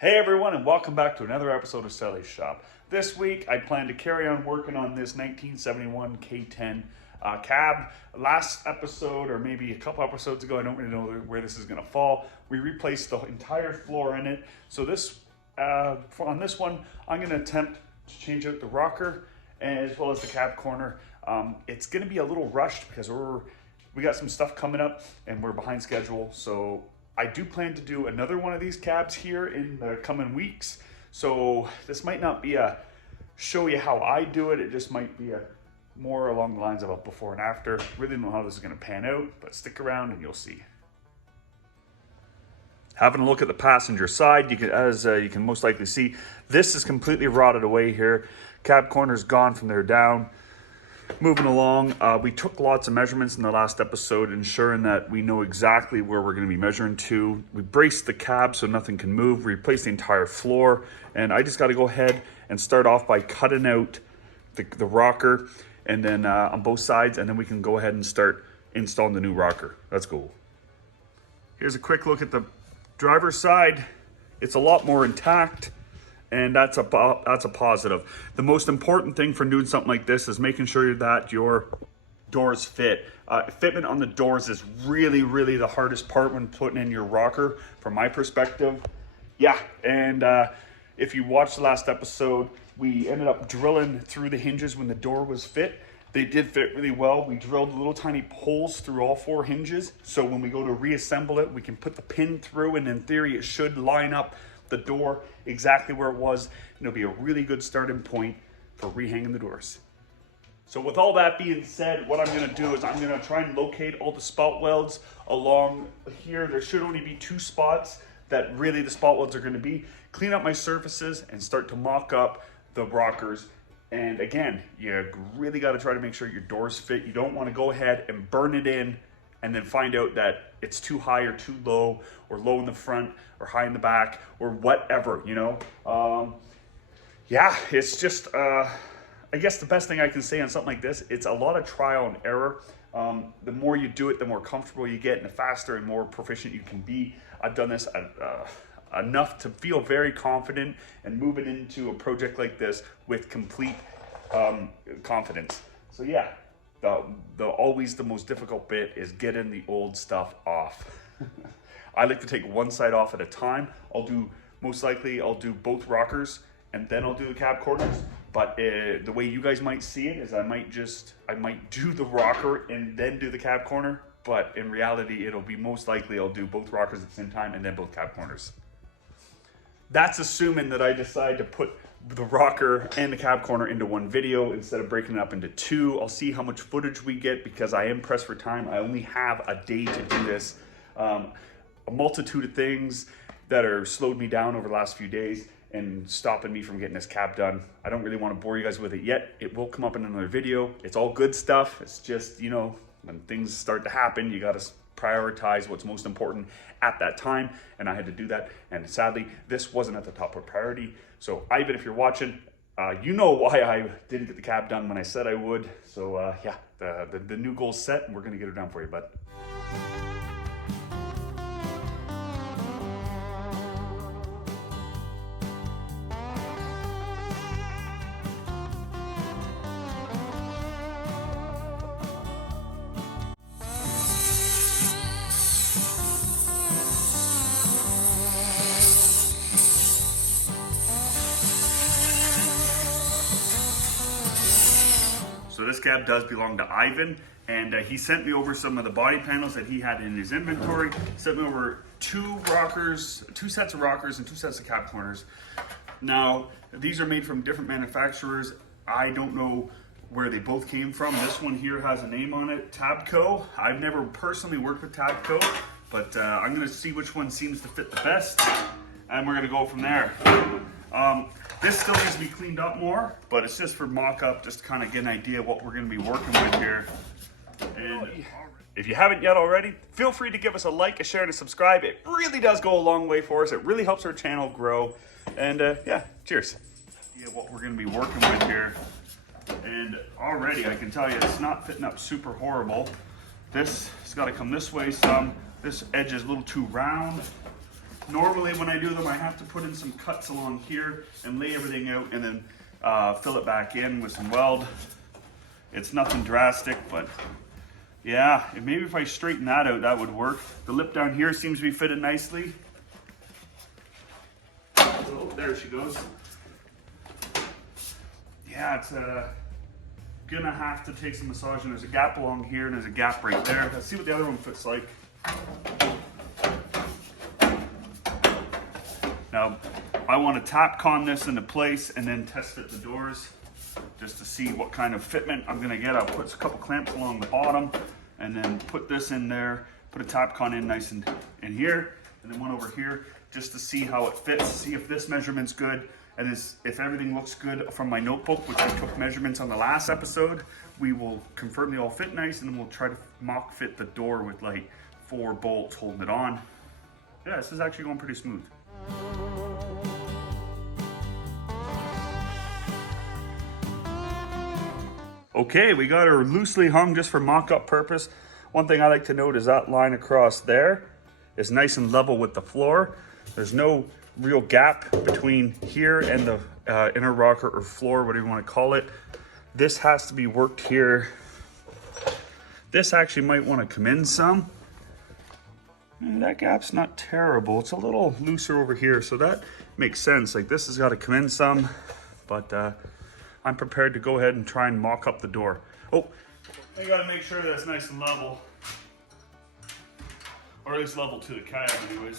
Hey everyone, and welcome back to another episode of Schelly's Shop. This week I plan to carry on working on this 1971 K10 cab. Last episode, or maybe a couple episodes ago, I don't really know where this is going to fall, we replaced the entire floor in it. So on this one, I'm going to attempt to change out the rocker as well as the cab corner. It's going to be a little rushed because we got some stuff coming up and we're behind schedule. So I do plan to do another one of these cabs here in the coming weeks. So this might not be a show you how I do it. It just might be a more along the lines of a before and after. Really don't know how this is going to pan out, but stick around and you'll see. Having a look at the passenger side, as you can most likely see, this is completely rotted away here. Cab corner's gone from there down. Moving along, we took lots of measurements in the last episode, ensuring that we know exactly where we're going to be measuring to. We braced the cab so nothing can move, replaced the entire floor, and I just got to go ahead and start off by cutting out the rocker and then on both sides, and then we can go ahead and start installing the new rocker. Let's go. Here's a quick look at the driver's side. It's a lot more intact, and that's a positive. The most important thing for doing something like this is making sure that your doors fit. Fitment on the doors is really, really the hardest part when putting in your rocker, from my perspective. Yeah, and if you watched the last episode, we ended up drilling through the hinges when the door was fit. They did fit really well. We drilled little tiny holes through all 4 hinges, so when we go to reassemble it, we can put the pin through, and in theory, it should line up the door exactly where it was, and it'll be a really good starting point for rehanging the doors. So with all that being said, what I'm going to do is I'm going to try and locate all the spout welds along here. There should only be 2 spots that really the spout welds are going to be. Clean up my surfaces and start to mock up the rockers. And again, you really got to try to make sure your doors fit. You don't want to go ahead and burn it in and then find out that it's too high or too low, or low in the front or high in the back, or whatever, you know. Yeah, it's just, I guess the best thing I can say on something like this, it's a lot of trial and error. The more you do it, the more comfortable you get, and the faster and more proficient you can be. I've done this enough to feel very confident and moving into a project like this with complete confidence. So yeah, always the most difficult bit is getting the old stuff off. I like to take one side off at a time. Most likely I'll do both rockers and then I'll do the cab corners. But the way you guys might see it is I might do the rocker and then do the cab corner. But in reality, it'll be most likely I'll do both rockers at the same time and then both cab corners. That's assuming that I decide to put the rocker and the cab corner into one video instead of breaking it up into 2. I'll see how much footage we get because I am pressed for time. I only have a day to do this. A multitude of things that are slowed me down over the last few days and stopping me from getting this cab done. I don't really want to bore you guys with it yet. It will come up in another video. It's all good stuff. It's just, you know, when things start to happen, you got to prioritize what's most important at that time, and I had to do that, and sadly this wasn't at the top of priority. So Ivan, if you're watching, you know why I didn't get the cab done when I said I would. So yeah, the new goal's set and we're gonna get it done for you, bud. So this cab does belong to Ivan, and he sent me over some of the body panels that he had in his inventory. Sent me over 2 sets of rockers and 2 sets of cab corners. Now, these are made from different manufacturers. I don't know where they both came from. This one here has a name on it, Tabco. I've never personally worked with Tabco, but I'm gonna see which one seems to fit the best, and we're gonna go from there. This still needs to be cleaned up more, but it's just for mock-up, just to kind of get an idea of what we're going to be working with here. And if you haven't yet already, feel free to give us a like, a share, and a subscribe. It really does go a long way for us. It really helps our channel grow. And yeah, cheers. Yeah, what we're going to be working with here. And already I can tell you it's not fitting up super horrible. This has got to come this way some. This edge is a little too round. Normally when I do them, I have to put in some cuts along here and lay everything out and then fill it back in with some weld. It's nothing drastic, but yeah, maybe if I straighten that out, that would work. The lip down here seems to be fitted nicely. So there she goes. Yeah, it's gonna have to take some massaging. There's a gap along here and there's a gap right there. Let's see what the other one fits like. Now, I want to Tapcon this into place and then test fit the doors just to see what kind of fitment I'm gonna get. I'll put a couple clamps along the bottom and then put this in there, put a Tapcon in nice and in here, and then one over here just to see how it fits, see if this measurement's good, and if everything looks good from my notebook, which I took measurements on the last episode, we will confirm they all fit nice, and then we'll try to mock fit the door with like 4 bolts holding it on. Yeah, this is actually going pretty smooth. Okay, we got her loosely hung just for mock-up purpose. One thing I like to note is that line across there is nice and level with the floor. There's no real gap between here and the inner rocker or floor, whatever you want to call it. This has to be worked here. This actually might want to come in some. That gap's not terrible. It's a little looser over here, so that makes sense. Like this has got to come in some, but I'm prepared to go ahead and try and mock up the door. Oh, I gotta make sure that it's nice and level. Or at least level to the cab anyways.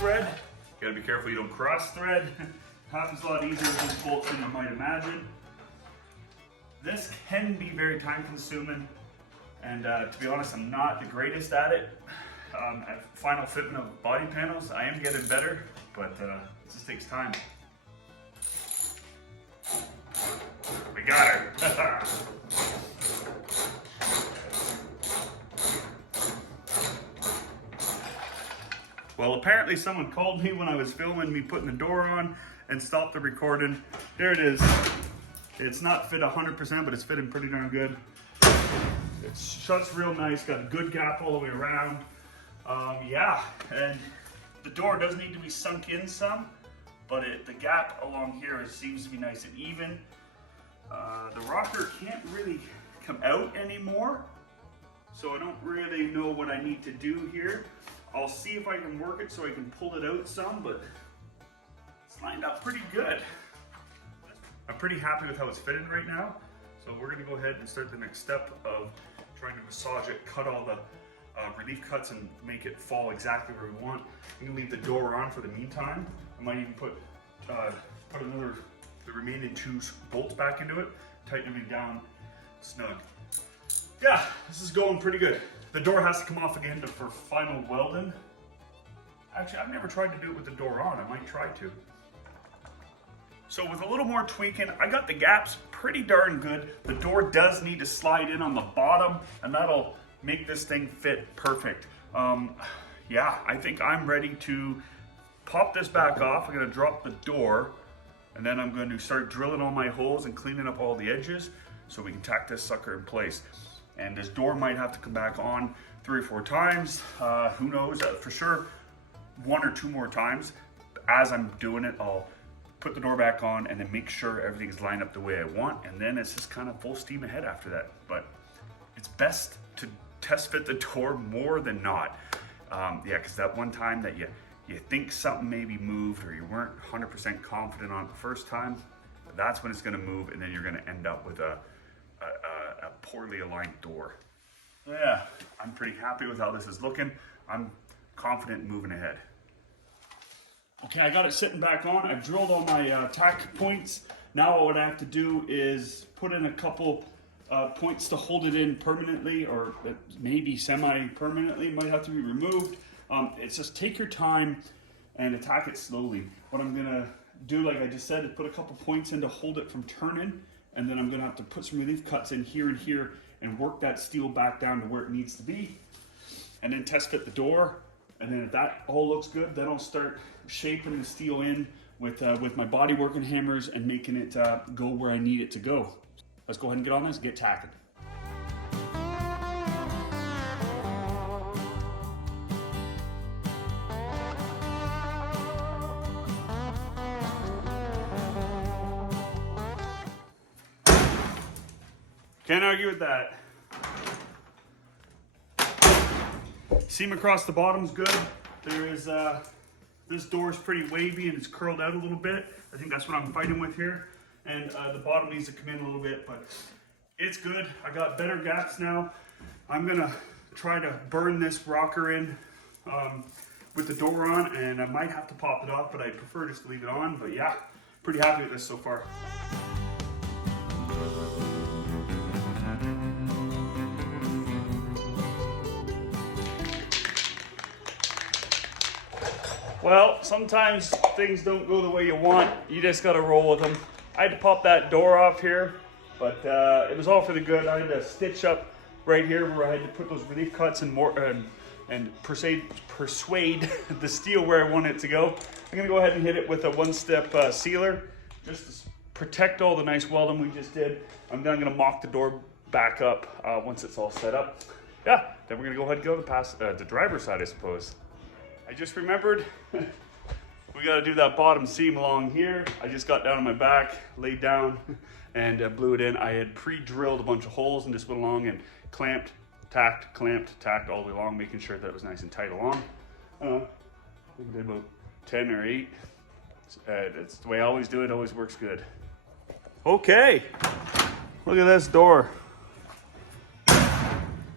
Thread. You gotta be careful you don't cross thread. Happens a lot easier with these bolts than you might imagine. This can be very time consuming, and to be honest, I'm not the greatest at it. At final fitment of body panels, I am getting better, but it just takes time. We got her. Well, apparently someone called me when I was filming me putting the door on and stopped the recording. There it is. It's not fit 100%, but it's fitting pretty darn good. It shuts real nice, got a good gap all the way around. Yeah, and the door does need to be sunk in some, but the gap along here seems to be nice and even. The rocker can't really come out anymore, so I don't really know what I need to do here. I'll see if I can work it so I can pull it out some, but it's lined up pretty good. I'm pretty happy with how it's fitting right now. So we're gonna go ahead and start the next step of trying to massage it, cut all the relief cuts and make it fall exactly where we want. I'm gonna leave the door on for the meantime. I might even put the remaining 2 bolts back into it, tighten everything down snug. Yeah, this is going pretty good. The door has to come off again for final welding. Actually, I've never tried to do it with the door on. I might try to. So with a little more tweaking, I got the gaps pretty darn good. The door does need to slide in on the bottom, and that'll make this thing fit perfect. Yeah, I think I'm ready to pop this back off. I'm gonna drop the door, and then I'm going to start drilling all my holes and cleaning up all the edges so we can tack this sucker in place. And this door might have to come back on 3 or 4 times. Who knows, for sure 1 or 2 more times. As I'm doing it, I'll put the door back on and then make sure everything's lined up the way I want, and then it's just kind of full steam ahead after that. But it's best to test fit the door more than not. Yeah, because that one time that you think something maybe moved or you weren't 100% confident on it the first time, that's when it's going to move, and then you're going to end up with a poorly aligned door. Yeah, I'm pretty happy with how this is looking. I'm confident in moving ahead. Okay, I got it sitting back on. I've drilled all my tack points. Now what I have to do is put in a couple points to hold it in permanently, or maybe semi-permanently. Might have to be removed. It's just take your time and attack it slowly. What I'm gonna do, like I just said, is put a couple points in to hold it from turning, and then I'm gonna have to put some relief cuts in here and here and work that steel back down to where it needs to be, and then test fit the door. And then if that all looks good, then I'll start shaping the steel in with my body working hammers and making it go where I need it to go. Let's go ahead and get on this and get tacking. Can't argue with that. Seam across the bottom's good. There is, this door is pretty wavy and it's curled out a little bit. I think that's what I'm fighting with here. And the bottom needs to come in a little bit, but it's good. I got better gaps now. I'm gonna try to burn this rocker in with the door on, and I might have to pop it off, but I prefer just to leave it on. But yeah, pretty happy with this so far. Well, sometimes things don't go the way you want. You just gotta roll with them. I had to pop that door off here, but it was all for the good. I had to stitch up right here where I had to put those relief cuts and more and persuade the steel where I want it to go. I'm gonna go ahead and hit it with a one-step sealer just to protect all the nice welding we just did. I'm then gonna mock the door back up once it's all set up. Yeah, then we're gonna go ahead and go to the driver's side, I suppose. I just remembered we got to do that bottom seam along here. I just got down on my back, laid down, and blew it in. I had pre-drilled a bunch of holes and just went along and clamped, tacked all the way along, making sure that it was nice and tight along. I think I did about 10 or 8. It's the way I always do it, always works good. Okay, look at this door.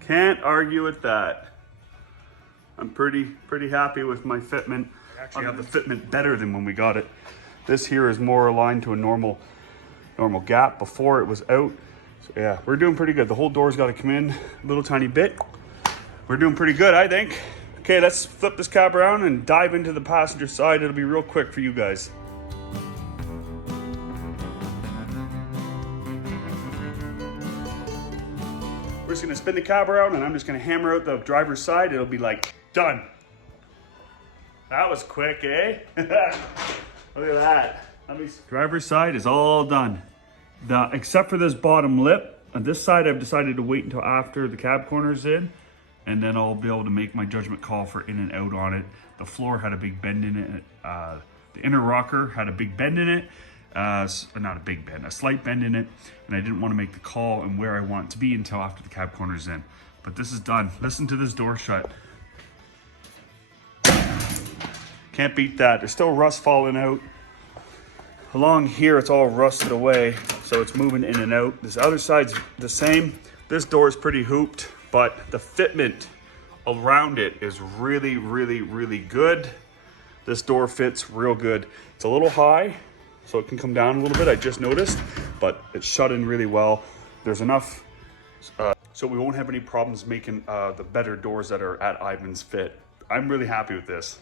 Can't argue with that. I'm pretty happy with my fitment. I actually have the fitment better than when we got it. This here is more aligned to a normal gap before it was out. So yeah, we're doing pretty good. The whole door's got to come in a little tiny bit. We're doing pretty good, I think. Okay, let's flip this cab around and dive into the passenger side. It'll be real quick for you guys. We're just gonna spin the cab around and I'm just gonna hammer out the driver's side. It'll be like, done. That was quick, eh? Look at that. Driver's side is all done. Except for this bottom lip. On this side, I've decided to wait until after the cab corner's in, and then I'll be able to make my judgment call for in and out on it. The floor had a big bend in it. The inner rocker had a big bend in it. Not a big bend, a slight bend in it, and I didn't want to make the call and where I want it to be until after the cab corner's in. But this is done. Listen to this door shut. Can't beat that. There's still rust falling out. Along here, it's all rusted away, so it's moving in and out. This other side's the same. This door is pretty hooped, but the fitment around it is really, really, really good. This door fits real good. It's a little high, so it can come down a little bit, I just noticed, but it's shut in really well. There's enough, so we won't have any problems making the better doors that are at Ivan's fit. I'm really happy with this.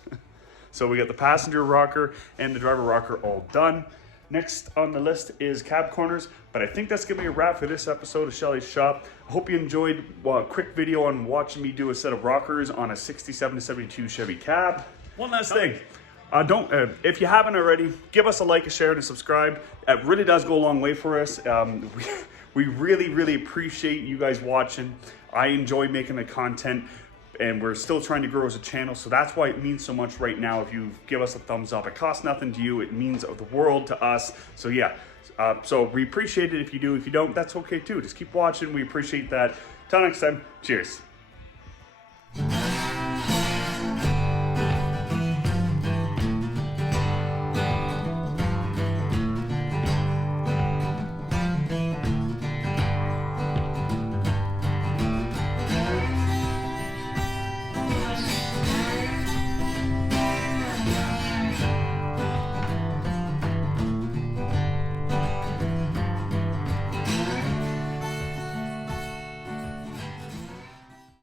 So we got the passenger rocker and the driver rocker all done. Next on the list is cab corners, but I think that's gonna be a wrap for this episode of Schelly's Shop. I hope you enjoyed a quick video on watching me do a set of rockers on a 67 to 72 Chevy cab. One last thing. If you haven't already, give us a like, a share, and a subscribe. It really does go a long way for us. We really, really appreciate you guys watching. I enjoy making the content, and we're still trying to grow as a channel, so that's why it means so much right now if you give us a thumbs up. It costs nothing to you, it means the world to us. So yeah, so we appreciate it if you do. If you don't, that's okay too. Just keep watching, we appreciate that. Till next time, cheers.